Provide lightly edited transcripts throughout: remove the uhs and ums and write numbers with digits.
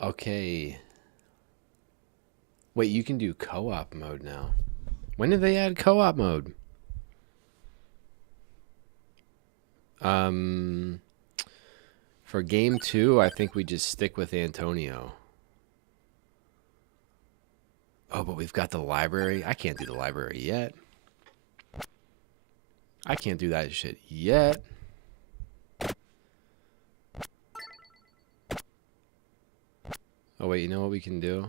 Okay. Wait, you can do co-op mode now. When did they add co-op mode? For game 2, I think we just stick with Antonio. Oh, but we've got the library. I can't do the library yet. I can't do that shit yet. Oh, wait, you know what we can do?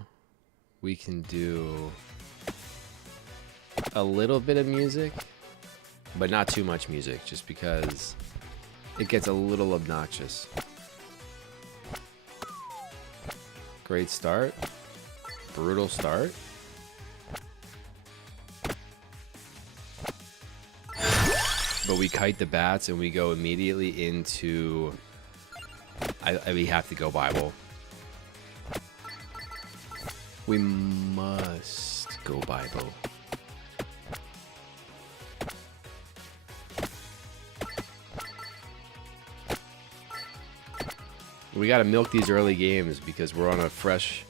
We can do a little bit of music, but not too much music, just because it gets a little obnoxious. Great start. Brutal start. But we kite the bats and we go immediately into... we have to go Bible. We must go Bible. We gotta milk these early games because we're on a fresh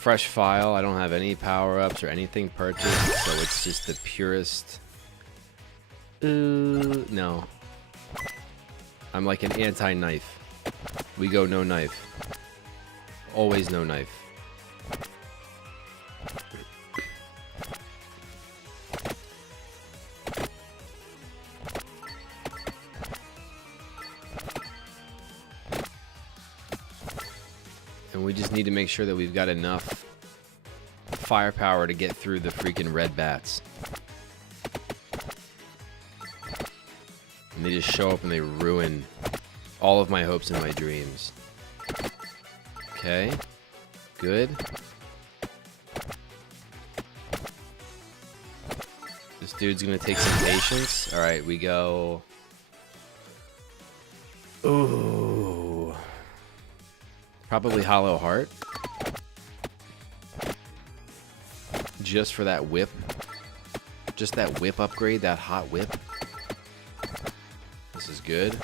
file. I don't have any power-ups or anything purchased, so it's just the purest... no. I'm like an anti-knife. We go no knife. Always no knife. And we just need to make sure that we've got enough firepower to get through the freaking red bats. And they just show up and they ruin all of my hopes and my dreams. Okay. Good. This dude's gonna take some patience. Alright, we go... Ooh. Probably Hollow Heart. Just for that whip. Just that whip upgrade, that hot whip. This is good.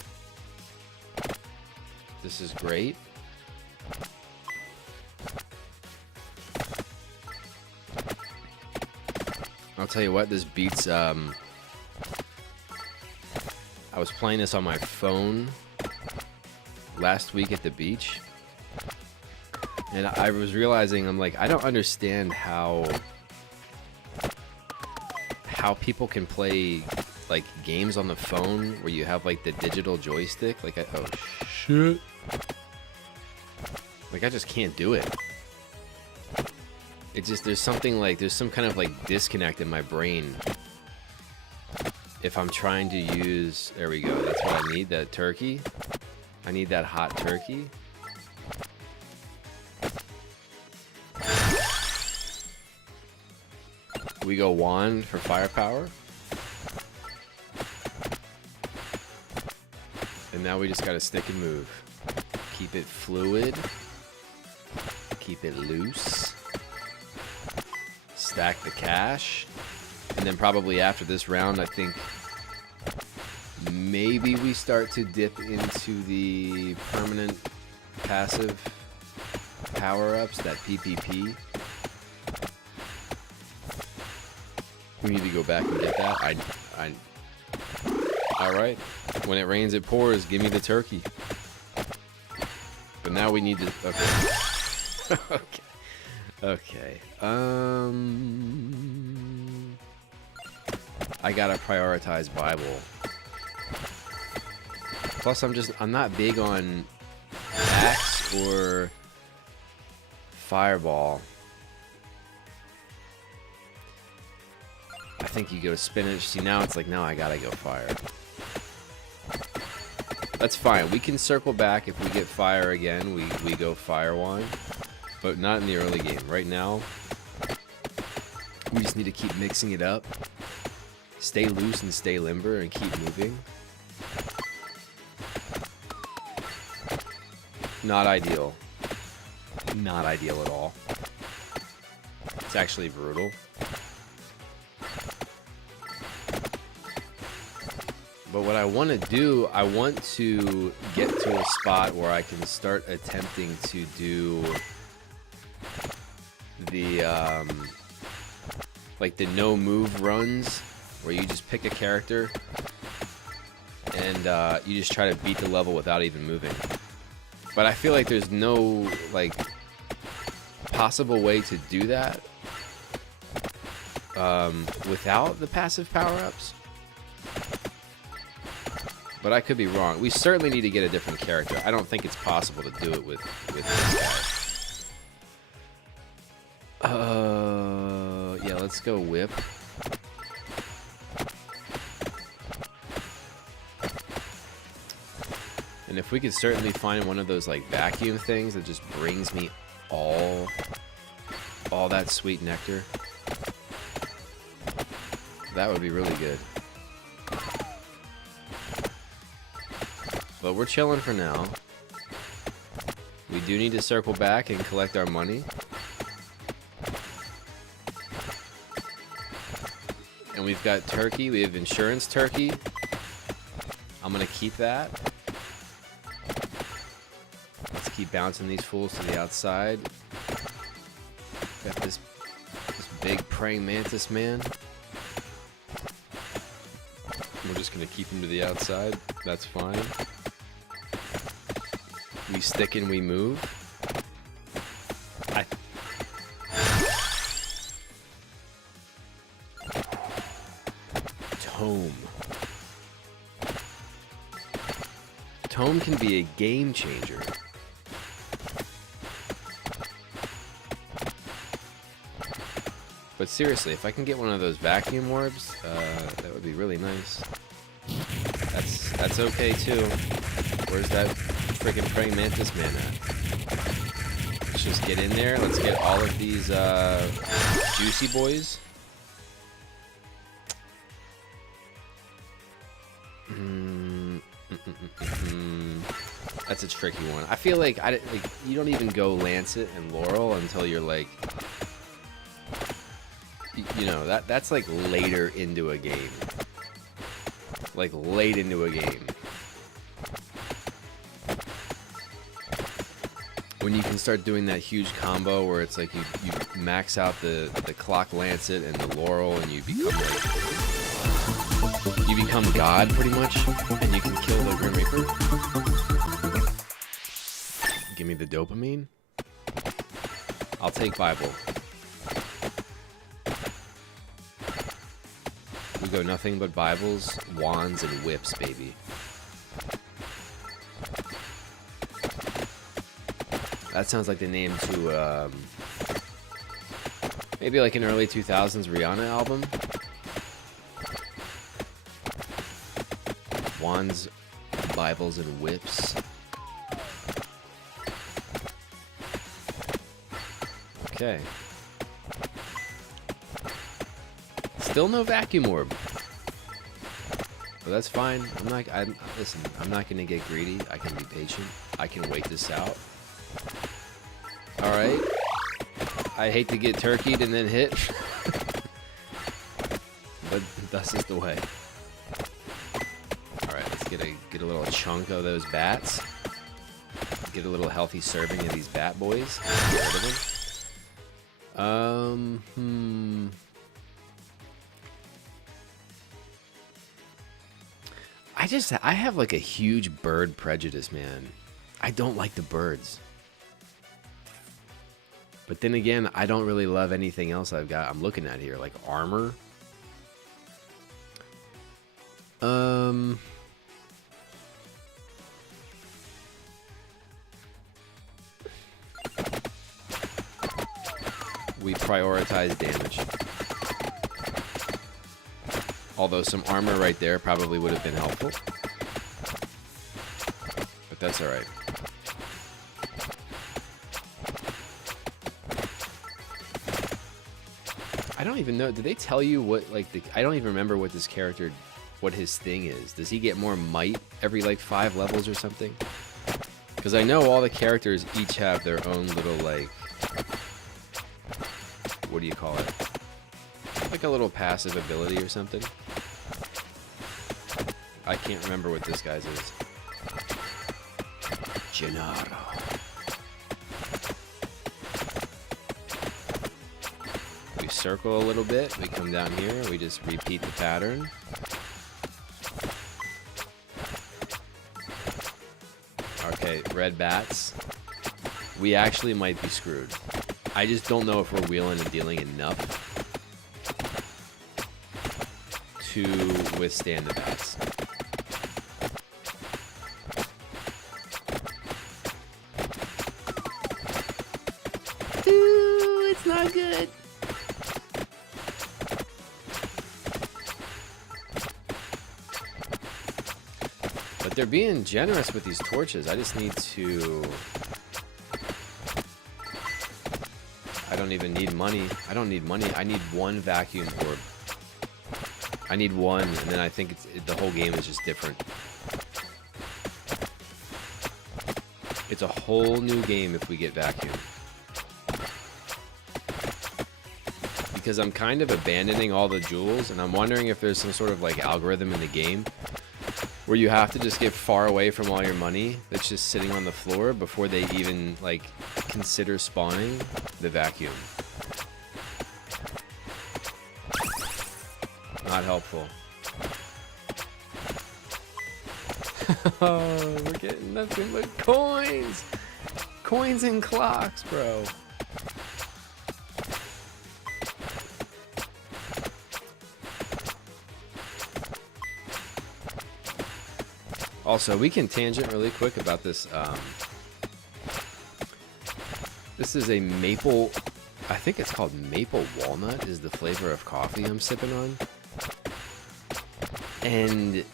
This is great. I'll tell you what, this beats, I was playing this on my phone last week at the beach. And I was realizing, I'm like, I don't understand how people can play like games on the phone where you have like the digital joystick. Like, oh shit! Like I just can't do it. It just there's some kind of like disconnect in my brain. If I'm trying to use, there we go. That's what I need. That turkey. I need that hot turkey. We go wand for firepower. And now we just gotta stick and move. Keep it fluid. Keep it loose. Stack the cash. And then probably after this round, I think maybe we start to dip into the permanent passive power-ups, that PPP. We need to go back and get that. All right. When it rains, it pours. Give me the turkey. But now we need to. Okay. Okay. I gotta prioritize Bible. Plus, I'm not big on axe or fireball. I think you go spinach. See, now it's like, now I gotta go fire. That's fine. We can circle back if we get fire again. We go fire wand. But not in the early game. Right now, we just need to keep mixing it up. Stay loose and stay limber and keep moving. Not ideal. Not ideal at all. It's actually brutal. But what I want to do, I want to get to a spot where I can start attempting to do the like the no move runs, where you just pick a character and you just try to beat the level without even moving. But I feel like there's no like possible way to do that without the passive power-ups. But I could be wrong. We certainly need to get a different character. I don't think it's possible to do it with this guy. Yeah, let's go whip. And if we could certainly find one of those like vacuum things that just brings me all that sweet nectar, that would be really good. But we're chilling for now. We do need to circle back and collect our money. And we've got turkey. We have insurance turkey. I'm gonna keep that. Let's keep bouncing these fools to the outside. Got this big praying mantis man. We're just gonna keep him to the outside. That's fine. We stick and we move. Tome. Tome can be a game changer. But seriously, if I can get one of those vacuum orbs, that would be really nice. That's okay too. Where's that freaking praying mantis man at? Let's just get in there. Let's get all of these juicy boys. That's a tricky one. I feel like you don't even go Lancet and Laurel until you're like, you know, that's like later into a game. Like late into a game. When you can start doing that huge combo where it's like you max out the Clock Lancet and the Laurel and you become God pretty much, and you can kill the Grim Reaper. Give me the dopamine. I'll take Bible. We go nothing but Bibles, wands, and whips, baby. That sounds like the name to maybe like an early 2000s Rihanna album. Wands, Bibles, and whips. Okay. Still no vacuum orb. But that's fine. Listen, I'm not gonna get greedy. I can be patient. I can wait this out. Alright. I hate to get turkeyed and then hit. But thus is the way. Alright, let's get a little chunk of those bats. Get a little healthy serving of these bat boys. Get rid of them. I have like a huge bird prejudice, man. I don't like the birds. But then again, I don't really love anything else I'm looking at here, like armor. We prioritize damage. Although some armor right there probably would have been helpful. But that's alright. I don't even know. Did they tell you what, like, I don't even remember what this character, what his thing is. Does he get more might every, like, 5 levels or something? Because I know all the characters each have their own little, like, what do you call it? Like a little passive ability or something. I can't remember what this guy's is. Gennaro. We circle a little bit. We come down here. We just repeat the pattern. Okay, red bats. We actually might be screwed. I just don't know if we're wheeling and dealing enough to withstand the bats. Ooh, it's not good. But they're being generous with these torches. I just need to... I don't even need money. I don't need money. I need one vacuum orb. I need one, and then I think the whole game is just different. It's a whole new game if we get vacuum. Because I'm kind of abandoning all the jewels, and I'm wondering if there's some sort of like algorithm in the game where you have to just get far away from all your money that's just sitting on the floor before they even like consider spawning the vacuum. Not helpful. Oh, we're getting nothing but coins. Coins and clocks, bro. Also, we can tangent really quick about this. This is a maple, I think it's called maple walnut is the flavor of coffee I'm sipping on. And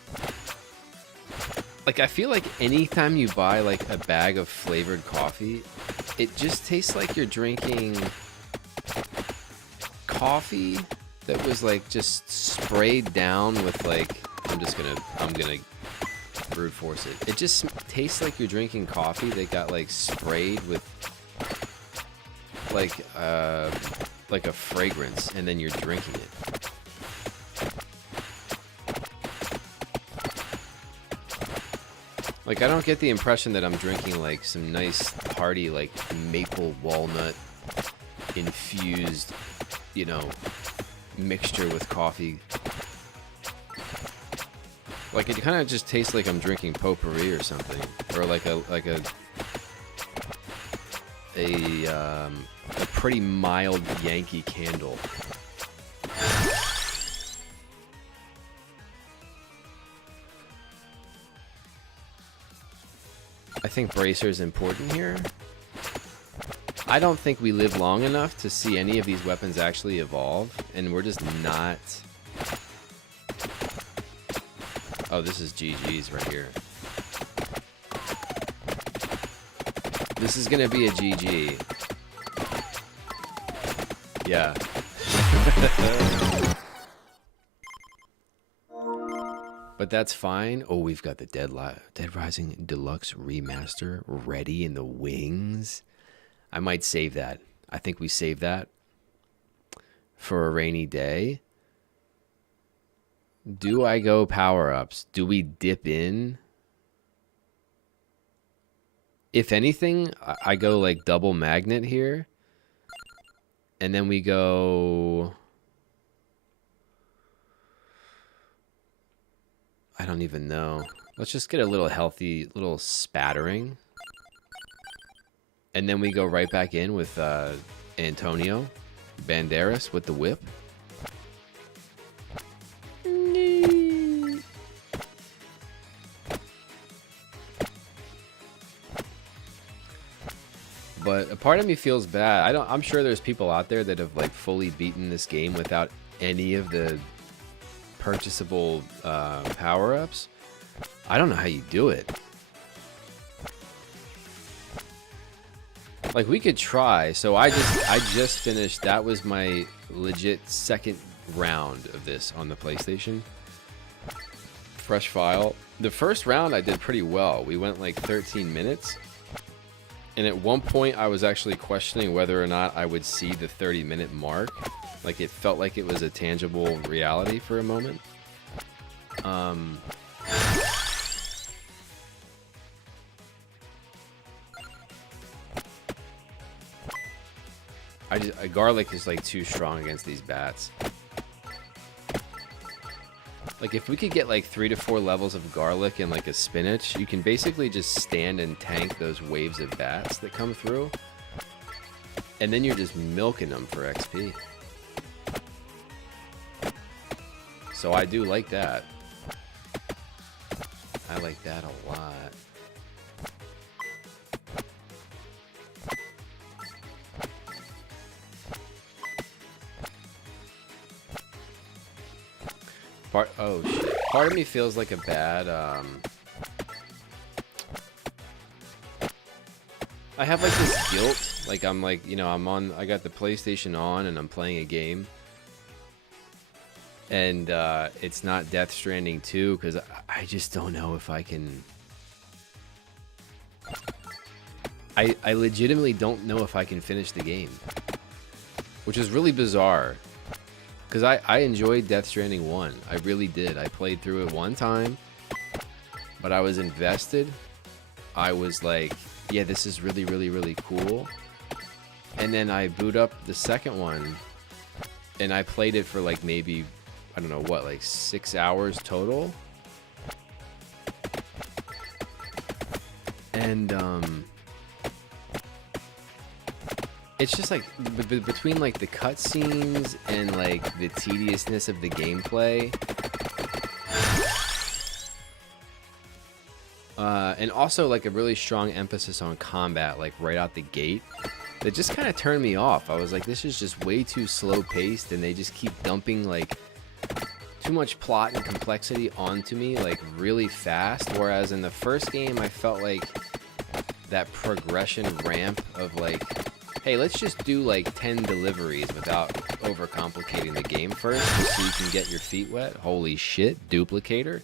like, I feel like anytime you buy like a bag of flavored coffee, it just tastes like you're drinking coffee that was like just sprayed down with like, I'm gonna brute force it. It just tastes like you're drinking coffee that got like sprayed with like a fragrance, and then you're drinking it. Like, I don't get the impression that I'm drinking like some nice hearty like maple walnut infused, you know, mixture with coffee. Like, it kind of just tastes like I'm drinking potpourri or something, or like a pretty mild Yankee Candle. I think Bracer is important here. I don't think we live long enough to see any of these weapons actually evolve, and we're just not... Oh, this is GG's right here. This is gonna be a GG. Yeah. But that's fine. Oh, we've got the Dead Rising Deluxe Remaster ready in the wings. I might save that. I think we save that for a rainy day. Do I go power-ups? Do we dip in? If anything, I go like double magnet here. And then we go... I don't even know. Let's just get a little healthy, little spattering. And then we go right back in with Antonio Banderas with the whip. But a part of me feels bad. I'm sure there's people out there that have like fully beaten this game without any of the purchasable power-ups. I don't know how you do it. Like, we could try. So I just finished. That was my legit second round of this on the PlayStation. Fresh file. The first round I did pretty well. We went like 13 minutes. And at one point I was actually questioning whether or not I would see the 30-minute mark. Like, it felt like it was a tangible reality for a moment. Garlic is like too strong against these bats. Like if we could get like 3 to 4 levels of garlic and like a spinach, you can basically just stand and tank those waves of bats that come through. And then you're just milking them for XP. So I do like that. I like that a lot. Oh shit. Part of me feels like a bad, I have like this guilt. Like I'm like, you know, I got the PlayStation on and I'm playing a game. And it's not Death Stranding 2 because I just don't know if I can. I legitimately don't know if I can finish the game. Which is really bizarre. Because I enjoyed Death Stranding 1. I really did. I played through it one time. But I was invested. I was like, yeah, this is really, really, really cool. And then I boot up the second one. And I played it for like maybe, I don't know what, like 6 hours total. And it's just like between like the cutscenes and like the tediousness of the gameplay, and also like a really strong emphasis on combat, like right out the gate, that just kind of turned me off. I was like, this is just way too slow paced, and they just keep dumping like too much plot and complexity onto me like really fast. Whereas in the first game, I felt like that progression ramp of like, hey, let's just do like 10 deliveries without overcomplicating the game first, just so you can get your feet wet. Holy shit, duplicator.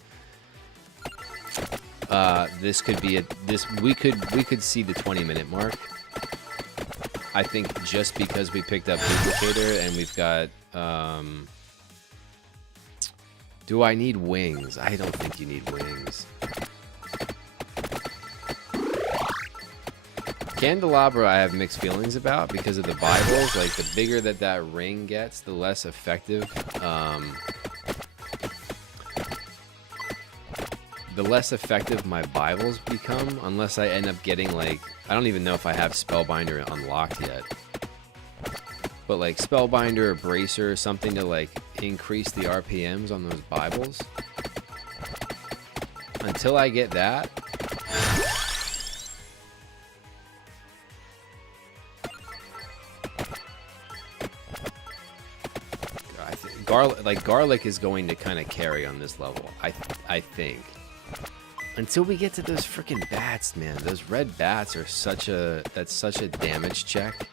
This could be we could see the 20-minute mark. I think just because we picked up duplicator and we've got do I need wings? I don't think you need wings. Candelabra I have mixed feelings about because of the Bibles. Like, the bigger that ring gets, the less effective my Bibles become, unless I end up getting, like, I don't even know if I have Spellbinder unlocked yet. But, like, Spellbinder or Bracer, something to, like, increase the RPMs on those Bibles. Until I get that, garlic is going to kind of carry on this level. I think. Until we get to those freaking bats, man. Those red bats are such a damage check.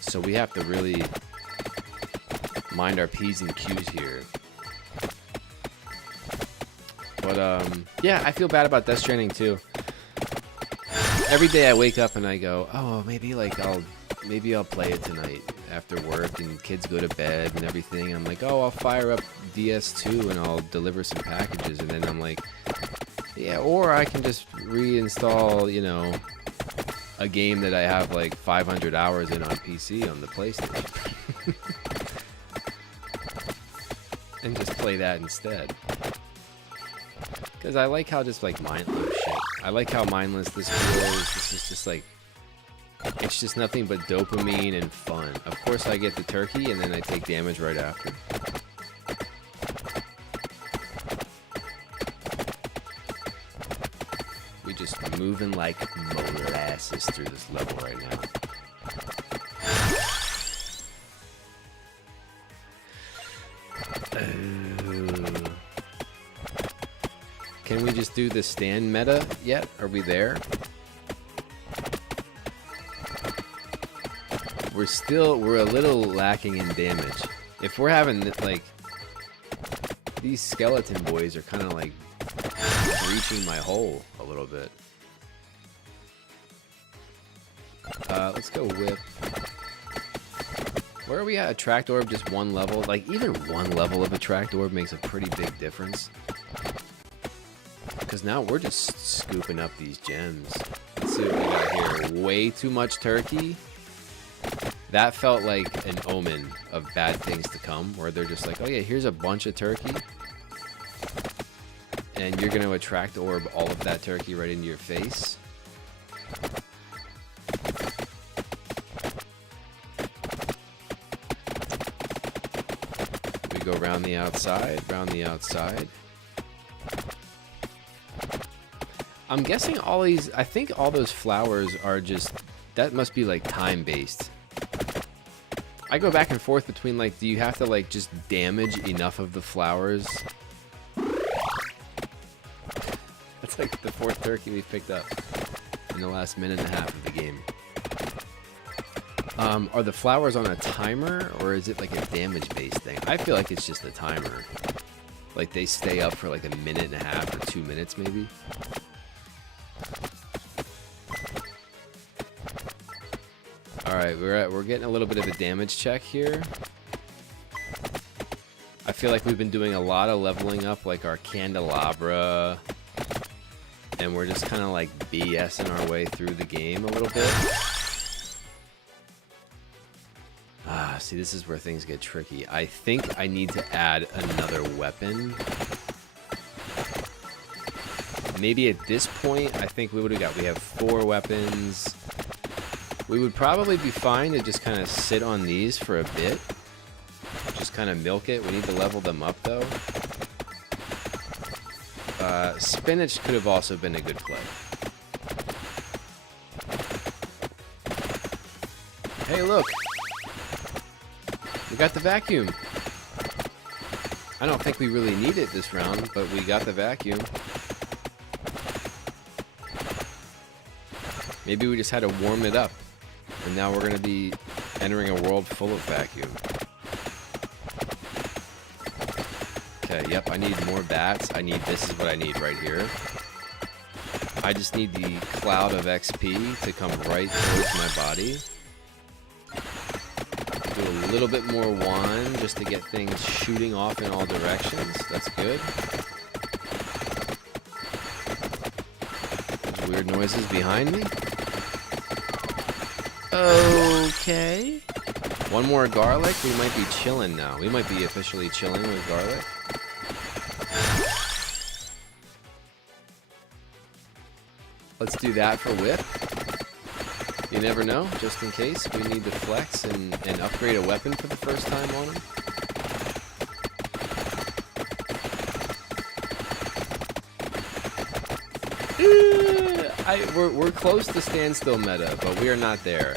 So we have to really mind our P's and Q's here. But yeah, I feel bad about Death Stranding too. Every day I wake up and I go, oh, maybe I'll play it tonight after work and kids go to bed and everything. I'm like, oh, I'll fire up DS2 and I'll deliver some packages. And then I'm like, yeah, or I can just reinstall, you know, a game that I have like 500 hours in on PC on the PlayStation. And just play that instead. Because I like how just like mindless shit. I like how mindless this feels. This is just like, it's just nothing but dopamine and fun. Of course I get the turkey and then I take damage right after. We just moving like molasses through this level right now. Can we just do the stand meta yet? Are we there? We're a little lacking in damage. If we're having, like, these skeleton boys are kind of like breaching my hole a little bit. Let's go whip. Where are we at? Attract orb, just one level. Like, even one level of attract orb makes a pretty big difference. Because now we're just scooping up these gems. Let's see what we got here. Way too much turkey. That felt like an omen of bad things to come, where they're just like, oh yeah, here's a bunch of turkey. And you're going to attract orb all of that turkey right into your face. We go round the outside, round the outside. I'm guessing all these, I think all those flowers are just, that must be like time-based. I go back and forth between like, do you have to like just damage enough of the flowers? That's like the 4th turkey we've picked up in the last minute and a half of the game. Are the flowers on a timer, or is it like a damage-based thing? I feel like it's just a timer. Like they stay up for like a minute and a half or 2 minutes maybe. Alright, we're getting a little bit of a damage check here. I feel like we've been doing a lot of leveling up, like our candelabra. And we're just kind of like BSing our way through the game a little bit. Ah, see, this is where things get tricky. I think I need to add another weapon. Maybe at this point, I think we have 4 weapons. We would probably be fine to just kind of sit on these for a bit. Just kind of milk it. We need to level them up, though. Spinach could have also been a good play. Hey, look! We got the vacuum. I don't think we really need it this round, but we got the vacuum. Maybe we just had to warm it up. And now we're going to be entering a world full of vacuum. Okay, yep, I need more bats. This is what I need right here. I just need the cloud of XP to come right towards my body. Do a little bit more wand just to get things shooting off in all directions. That's good. There's weird noises behind me. Okay. One more garlic. We might be chilling now. We might be officially chilling with garlic. Let's do that for whip. You never know, just in case we need to flex and upgrade a weapon for the first time on him. We're close to standstill meta, but we are not there.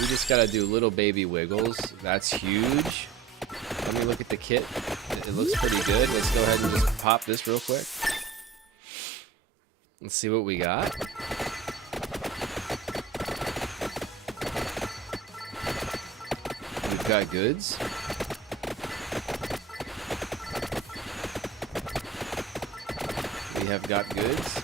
We just gotta do little baby wiggles. That's huge. Let me look at the kit. It looks pretty good. Let's go ahead and just pop this real quick. Let's see what we got. We've got goods. We have got goods.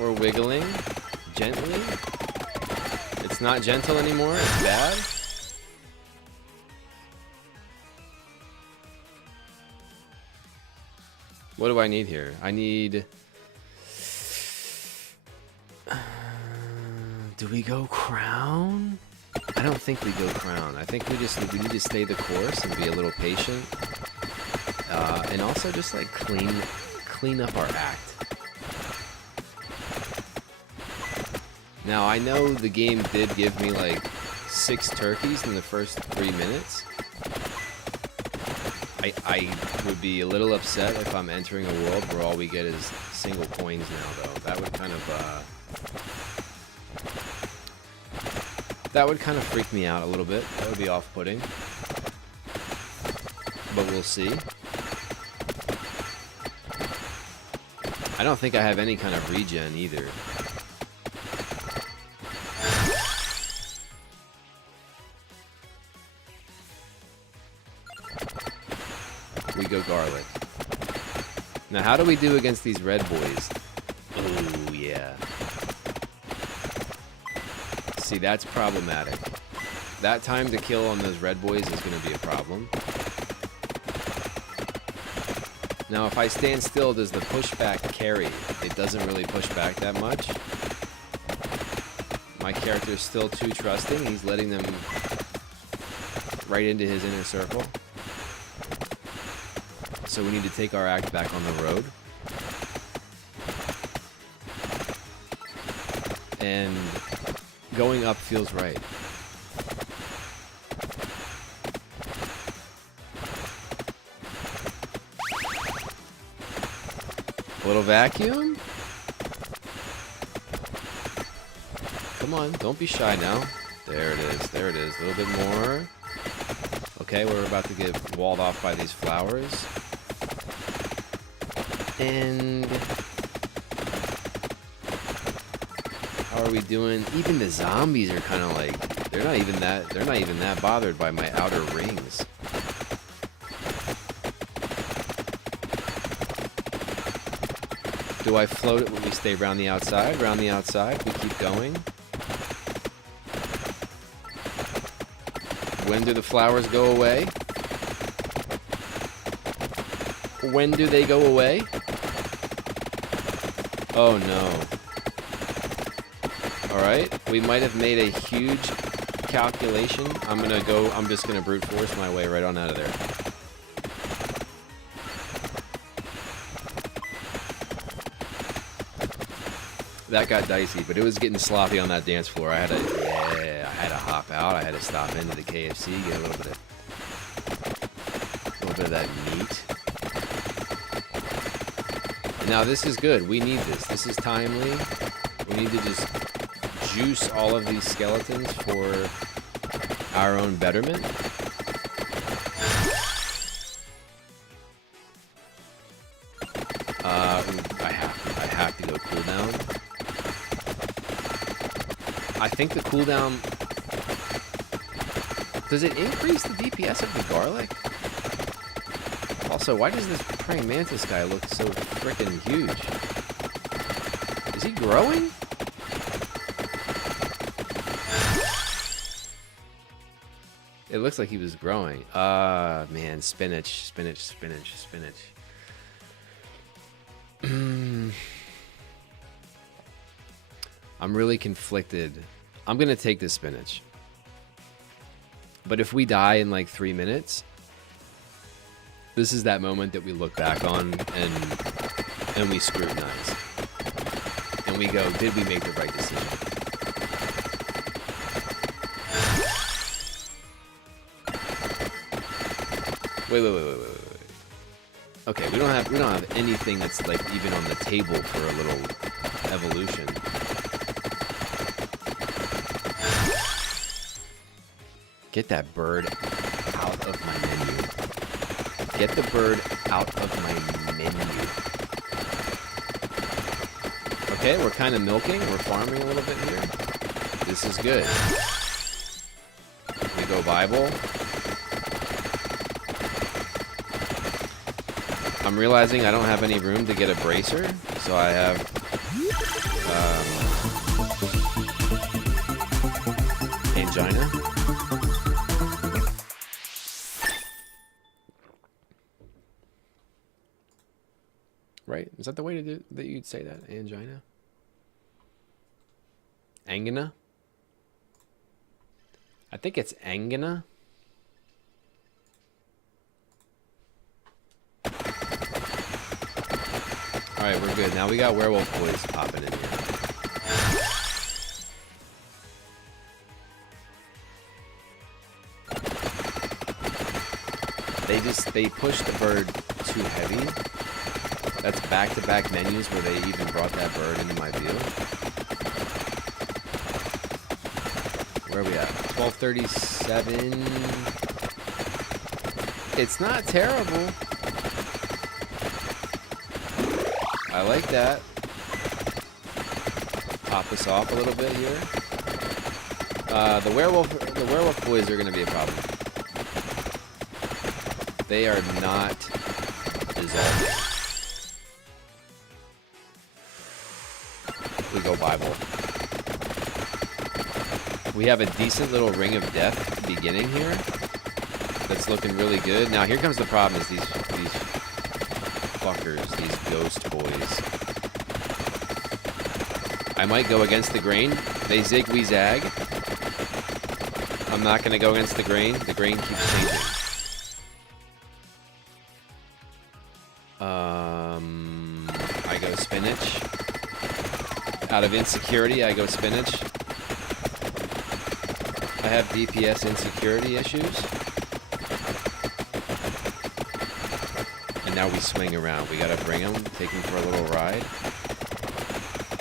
We're wiggling gently. It's not gentle anymore, it's bad. What do I need here? I need... do we go crown? I don't think we go crown. I think we need to stay the course and be a little patient. And also just like clean up our act. Now, I know the game did give me like 6 turkeys in the first 3 minutes. I would be a little upset if I'm entering a world where all we get is single coins now, though. That would kind of freak me out a little bit. That would be off-putting. But we'll see. I don't think I have any kind of regen either. We go garlic. Now, how do we do against these red boys? Ugh. See, that's problematic. That time to kill on those red boys is going to be a problem. Now, if I stand still, does the pushback carry? It doesn't really push back that much. My character is still too trusting. He's letting them right into his inner circle. So we need to take our act back on the road. And going up feels right. A little vacuum? Come on, don't be shy now. There it is, there it is. A little bit more. Okay, we're about to get walled off by these flowers. And how are we doing? Even the zombies are kind of like, they're not even that bothered by my outer rings. Do I float it when we stay around the outside? Around the outside, we keep going. When do the flowers go away? When do they go away? Oh no. Alright, we might have made a huge calculation. I'm just gonna brute force my way right on out of there. That got dicey, but it was getting sloppy on that dance floor. I had to hop out. I had to stop into the KFC, get a little bit of that meat. Now this is good. We need this. This is timely. We need to just juice all of these skeletons for our own betterment. I have to go cooldown. I think the cooldown... Does it increase the DPS of the garlic? Also, why does this praying mantis guy look so freaking huge? Is he growing? It looks like he was growing. Man, spinach. I'm really conflicted. I'm gonna take this spinach. But if we die in like 3 minutes, this is that moment that we look back on and we scrutinize. And we go, did we make the right decision? Wait. Okay, we don't have anything that's like even on the table for a little evolution. Get that bird out of my menu. Get the bird out of my menu. Okay, we're kind of milking. We're farming a little bit here. This is good. We go Bible. I'm realizing I don't have any room to get a bracer, so I have angina. Right? Is that the way to do that? You'd say that? Angina? Angina? I think it's angina. Alright, we're good. Now we got werewolf boys popping in here. They pushed the bird too heavy. That's back-to-back menus where they even brought that bird into my view. Where are we at? 1237. It's not terrible. I like that. Top us off a little bit here. The werewolf boys are going to be a problem. They are not dissolving. We go Bible. We have a decent little ring of death beginning here. That's looking really good. Now here comes the problem: is these fuckers, these ghost boys. I might go against the grain. They zig, we zag. I'm not gonna go against the grain. The grain keeps changing. I go spinach. Out of insecurity, I go spinach. I have DPS insecurity issues. And now we swing around. We gotta bring them, take them for a little ride.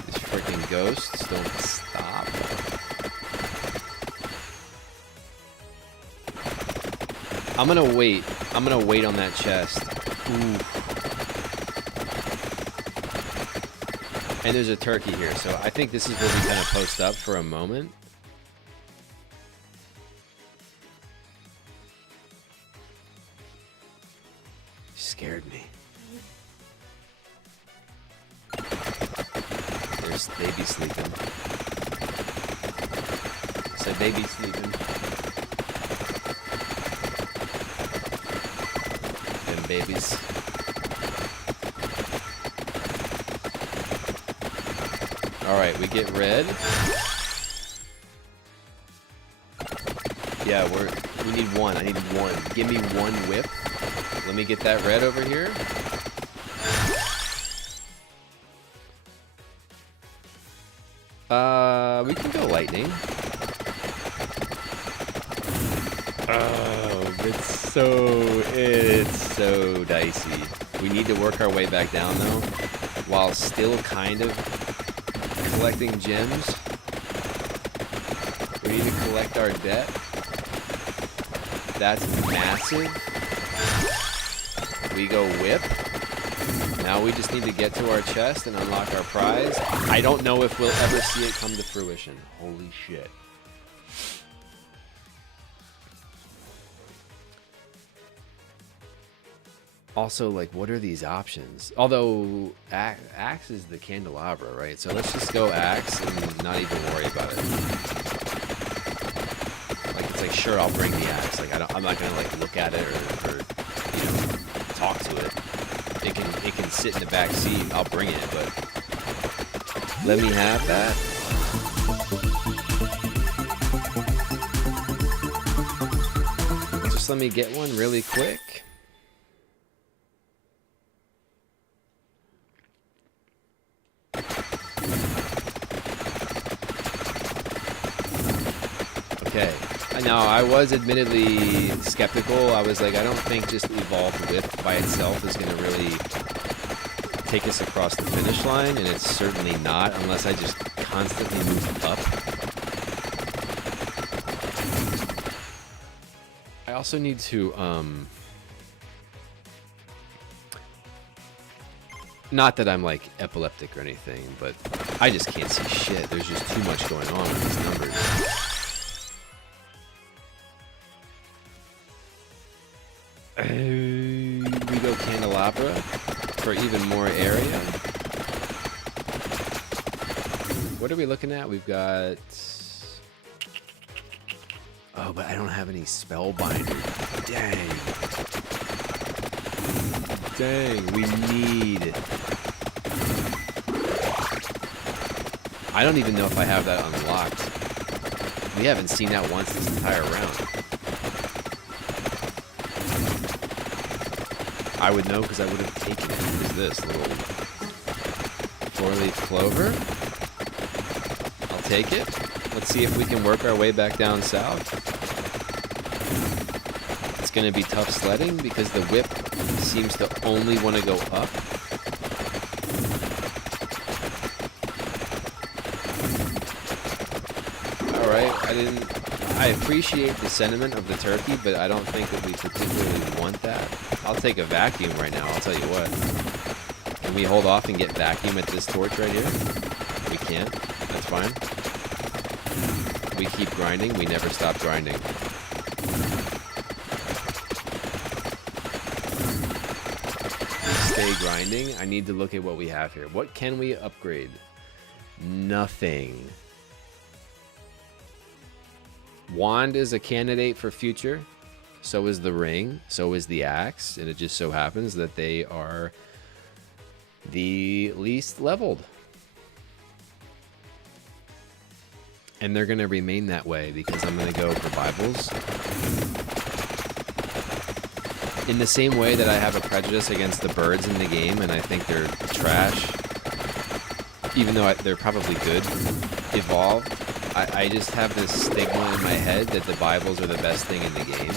These freaking ghosts don't stop. I'm gonna wait. I'm gonna wait on that chest. Ooh. And there's a turkey here, so I think this is where we kind of post up for a moment. Scared me. There's baby sleeping. I said baby sleeping. Them babies. Alright, we get red. Yeah, we need one. I need one. Give me one whip. Let me get that red over here. We can go lightning. Oh, it's so dicey. We need to work our way back down though, while still kind of collecting gems. We need to collect our debt. That's massive. We go whip. Now we just need to get to our chest and unlock our prize. I don't know if we'll ever see it come to fruition. Holy shit. Also, like, what are these options? Although, axe is the candelabra, right? So let's just go axe and not even worry about it. Like, it's like, sure, I'll bring the axe. Like, I'm not gonna, like, look at it or you know, talk to it. It can sit in the back seat. I'll bring it, but let me have that. Just let me get one really quick. Okay. Now, I was admittedly skeptical. I was like, I don't think just Evolved Whip by itself is going to really take us across the finish line, and it's certainly not unless I just constantly move up. I also need to, not that I'm like epileptic or anything, but I just can't see shit. There's just too much going on with these numbers. We go candelabra for even more area. What are we looking at? We've got... Oh, but I don't have any spellbinder. Dang. Dang, we need... I don't even know if I have that unlocked. We haven't seen that once this entire round. I would know because I would have taken it. What is this? Little four-leaf clover? I'll take it. Let's see if we can work our way back down south. It's going to be tough sledding because the whip seems to only want to go up. Alright, I appreciate the sentiment of the turkey, but I don't think that we particularly want that. I'll take a vacuum right now, I'll tell you what. Can we hold off and get vacuum at this torch right here? We can't. That's fine. We keep grinding. We never stop grinding. We stay grinding. I need to look at what we have here. What can we upgrade? Nothing. Wand is a candidate for future. So is the ring. So is the axe. And it just so happens that they are the least leveled. And they're going to remain that way because I'm going to go for Bibles. In the same way that I have a prejudice against the birds in the game and I think they're trash, even though they're probably good, evolved, I just have this stigma in my head that the Bibles are the best thing in the game.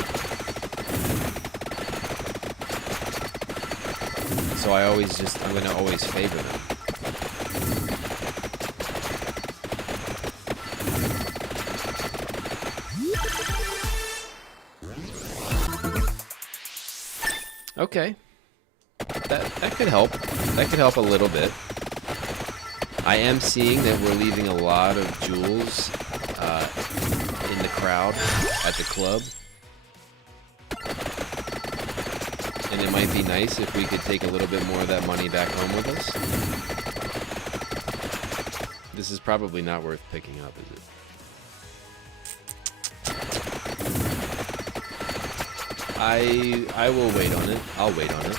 So I'm going to always favor them. Okay. That could help. That could help a little bit. I am seeing that we're leaving a lot of jewels in the crowd at the club. And it might be nice if we could take a little bit more of that money back home with us. This is probably not worth picking up, is it? I will wait on it. I'll wait on it.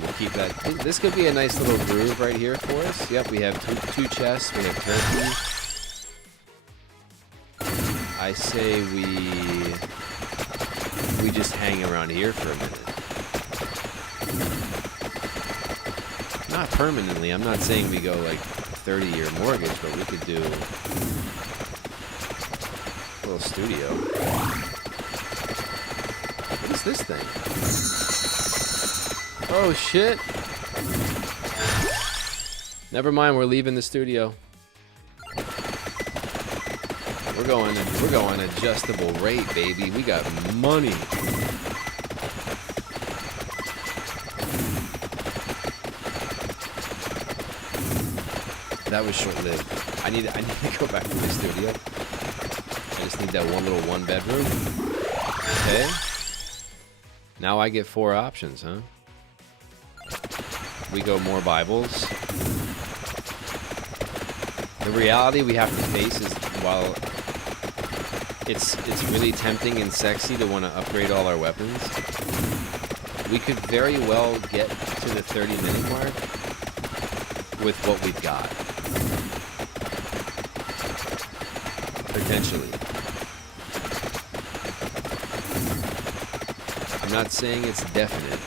We'll keep that. This could be a nice little groove right here for us. Yep, we have two chests. We have turkey. I say we just hang around here for a minute. Not permanently. I'm not saying we go like 30-year mortgage, but we could do a little studio. What is this thing? Oh shit! Never mind, we're leaving the studio. We're going adjustable rate, baby. We got money. That was short-lived. I need to go back to the studio. I just need that one bedroom. Okay. Now I get 4 options, huh? We go more Bibles. The reality we have to face is while it's really tempting and sexy to want to upgrade all our weapons, we could very well get to the 30-minute mark with what we've got. Potentially. I'm not saying it's definite.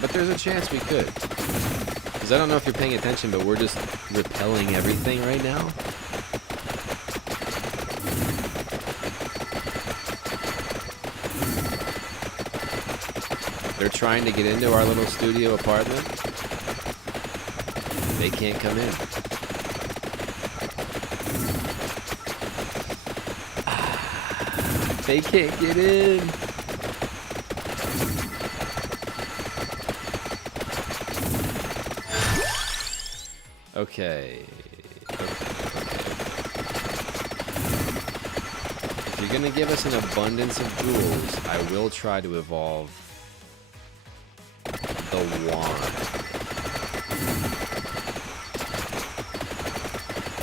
But there's a chance we could. Because I don't know if you're paying attention, but we're just repelling everything right now. They're trying to get into our little studio apartment. They can't come in. They can't get in. Okay. If you're gonna give us an abundance of jewels, I will try to evolve the wand.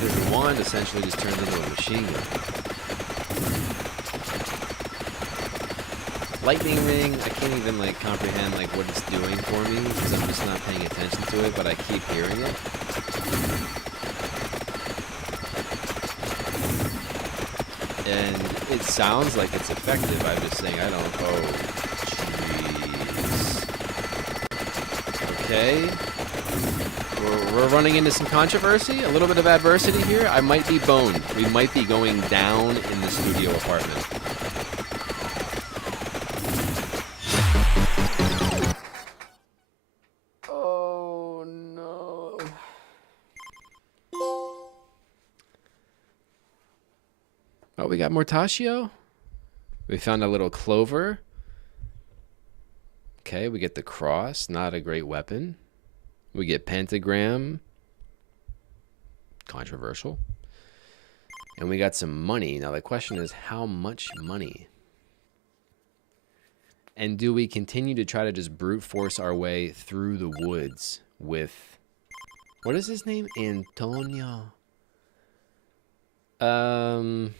The wand essentially just turns into a machine gun. Lightning ring, I can't even like comprehend like what it's doing for me because I'm just not paying attention to it, but I keep hearing it. And it sounds like it's effective. I'm just saying I don't. Oh, jeez. Okay. We're running into some controversy, a little bit of adversity here. I might be boned. We might be going down in the studio apartment. Oh no. Oh, we got Mortaccio. We found a little clover. Okay, we get the cross, not a great weapon. We get pentagram. Controversial. And we got some money. Now the question is, how much money? And do we continue to try to just brute force our way through the woods with... What is his name? Antonio. Man,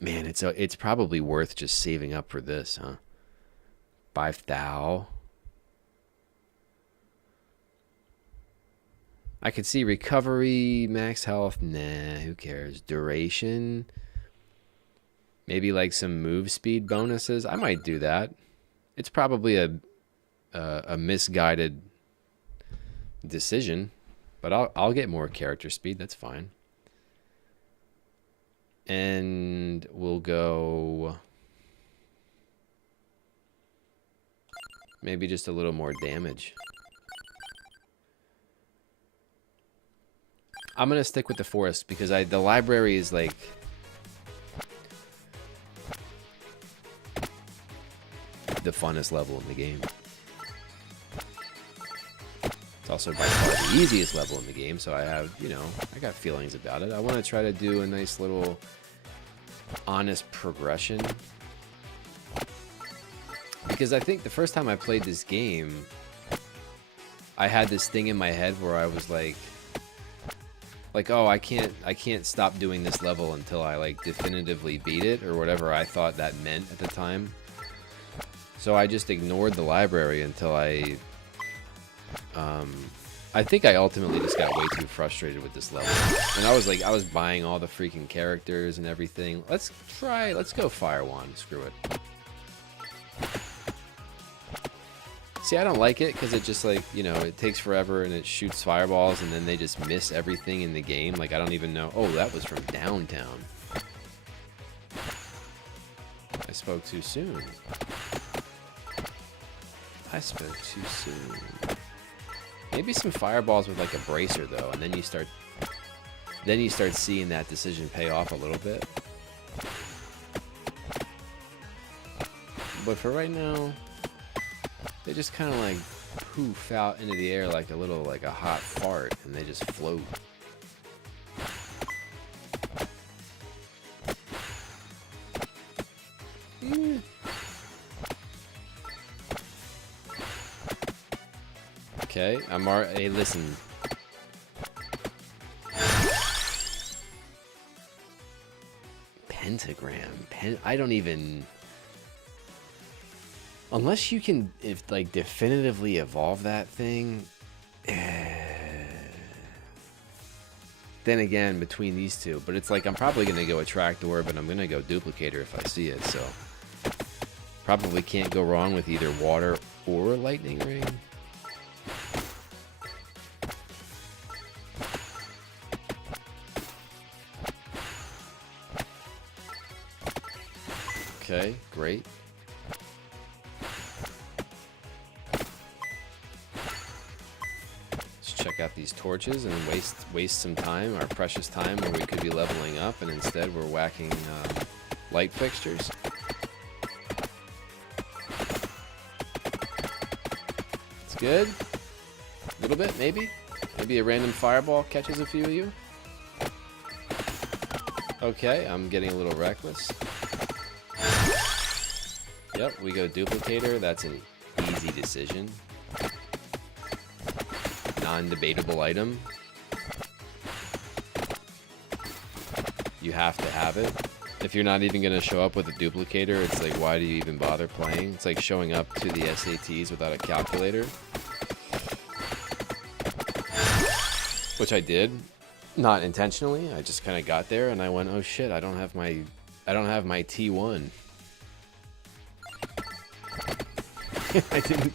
it's probably worth just saving up for this, huh? 5,000. I could see recovery, max health. Nah, who cares? Duration. Maybe like some move speed bonuses. I might do that. It's probably a misguided decision, but I'll get more character speed. That's fine. And we'll go maybe just a little more damage. I'm gonna stick with the forest because the library is like the funnest level in the game. It's also by far the easiest level in the game, so I have, you know, I got feelings about it. I want to try to do a nice little honest progression. Because I think the first time I played this game, I had this thing in my head where I was like, oh, I can't stop doing this level until I like definitively beat it, or whatever I thought that meant at the time. So I just ignored the library until I think I ultimately just got way too frustrated with this level. And I was buying all the freaking characters and everything. Let's go Fire Wand, screw it. See, I don't like it because it just like, you know, it takes forever and it shoots fireballs and then they just miss everything in the game. Like, I don't even know. Oh, that was from downtown. I spoke too soon. I spoke too soon. Maybe some fireballs with like a bracer though, and then you start seeing that decision pay off a little bit. But for right now, they just kind of like poof out into the air like a hot fart, and they just float. Okay, hey, listen. Pentagram. I don't even... Unless you can, like, definitively evolve that thing... Then again, between these two. But it's like, I'm probably going to go Attract Orb, and I'm going to go Duplicator if I see it, so... Probably can't go wrong with either Water or Lightning Ring. Okay, great. Let's check out these torches and waste some time, our precious time, where we could be leveling up, and instead we're whacking light fixtures. It's good. A little bit, maybe. Maybe a random fireball catches a few of you. Okay, I'm getting a little reckless. Yep, we go Duplicator. That's an easy decision. Non-debatable item. You have to have it. If you're not even going to show up with a Duplicator, it's like, why do you even bother playing? It's like showing up to the SATs without a calculator. Which I did. Not intentionally. I just kind of got there and I went, oh shit, I don't have my T1. I didn't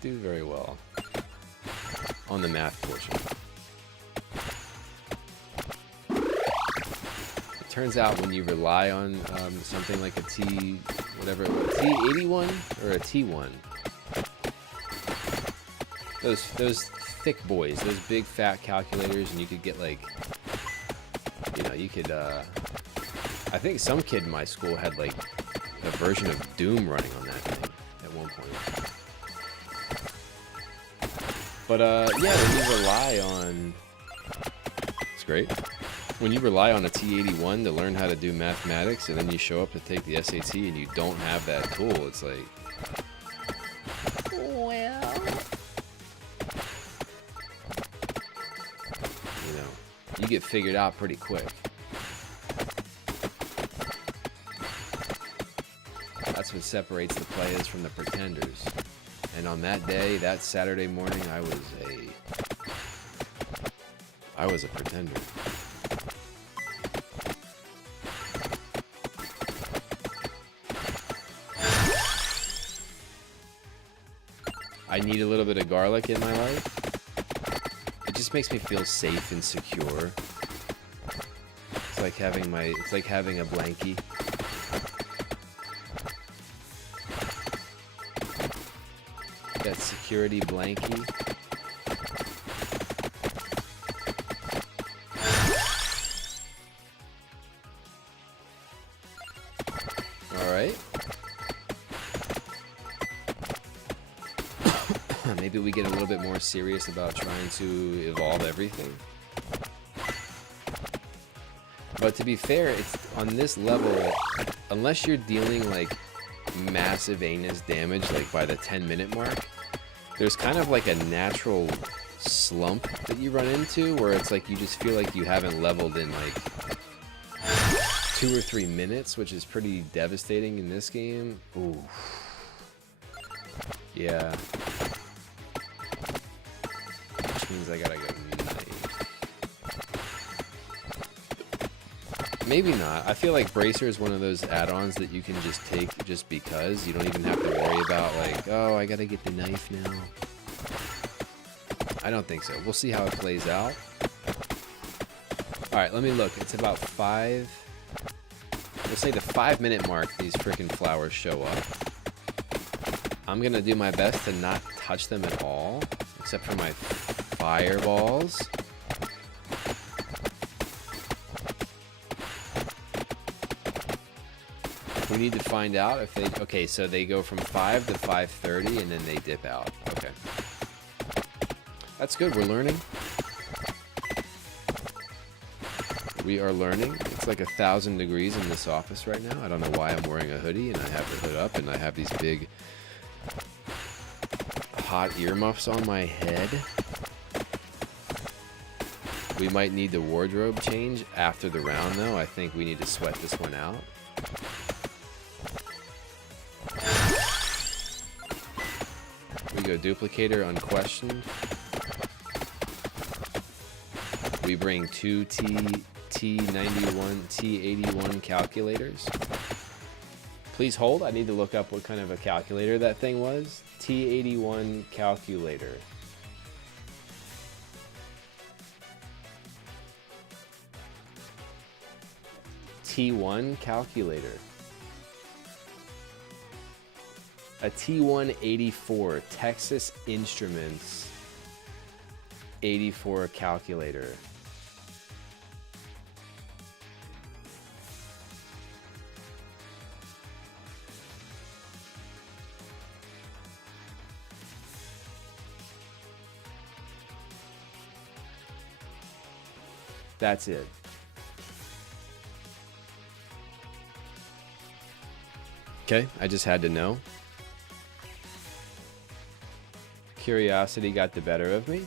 do very well. On the math portion. It turns out when you rely on something like a T, whatever, T81 or a T1. Those thick boys, those big fat calculators, and you could get like, you know, you could, I think some kid in my school had like a version of Doom running on that thing at one point. But yeah, when you rely on It's great. When you rely on a T81 to learn how to do mathematics, and then you show up to take the SAT and you don't have that tool, it's like, well, you know, you get figured out pretty quick. That's what separates the players from the pretenders. And on that day, that Saturday morning, I was a pretender. I need a little bit of garlic in my life. It just makes me feel safe and secure. It's like having a blankie. That security blankie. Alright. Maybe we get a little bit more serious about trying to evolve everything. But to be fair, it's on this level, unless you're dealing like massive anus damage like by the 10-minute mark, there's kind of like a natural slump that you run into where it's like you just feel like you haven't leveled in like 2 or 3 minutes, which is pretty devastating in this game. Ooh. Yeah. Which means I gotta go knife. Maybe not. I feel like Bracer is one of those add-ons that you can just take just because. You don't even have to worry about like, oh, I gotta get the knife now. I don't think so. We'll see how it plays out. Alright, let me look. It's about 5. We'll say the 5-minute mark these freaking flowers show up. I'm gonna do my best to not touch them at all, except for my fireballs. We need to find out if they... Okay, so they go from 5 to 5:30 and then they dip out. Okay. That's good, we're learning. We are learning. It's like 1,000 degrees in this office right now. I don't know why I'm wearing a hoodie and I have the hood up and I have these big hot earmuffs on my head. We might need the wardrobe change after the round though. I think we need to sweat this one out. We go duplicator unquestioned. We bring 2 T81 calculators. Please hold. I need to look up what kind of a calculator that thing was. T81 calculator. T1 calculator. A T184 Texas Instruments 84 calculator. That's it. Okay, I just had to know. Curiosity got the better of me.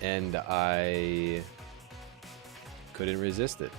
And I couldn't resist it.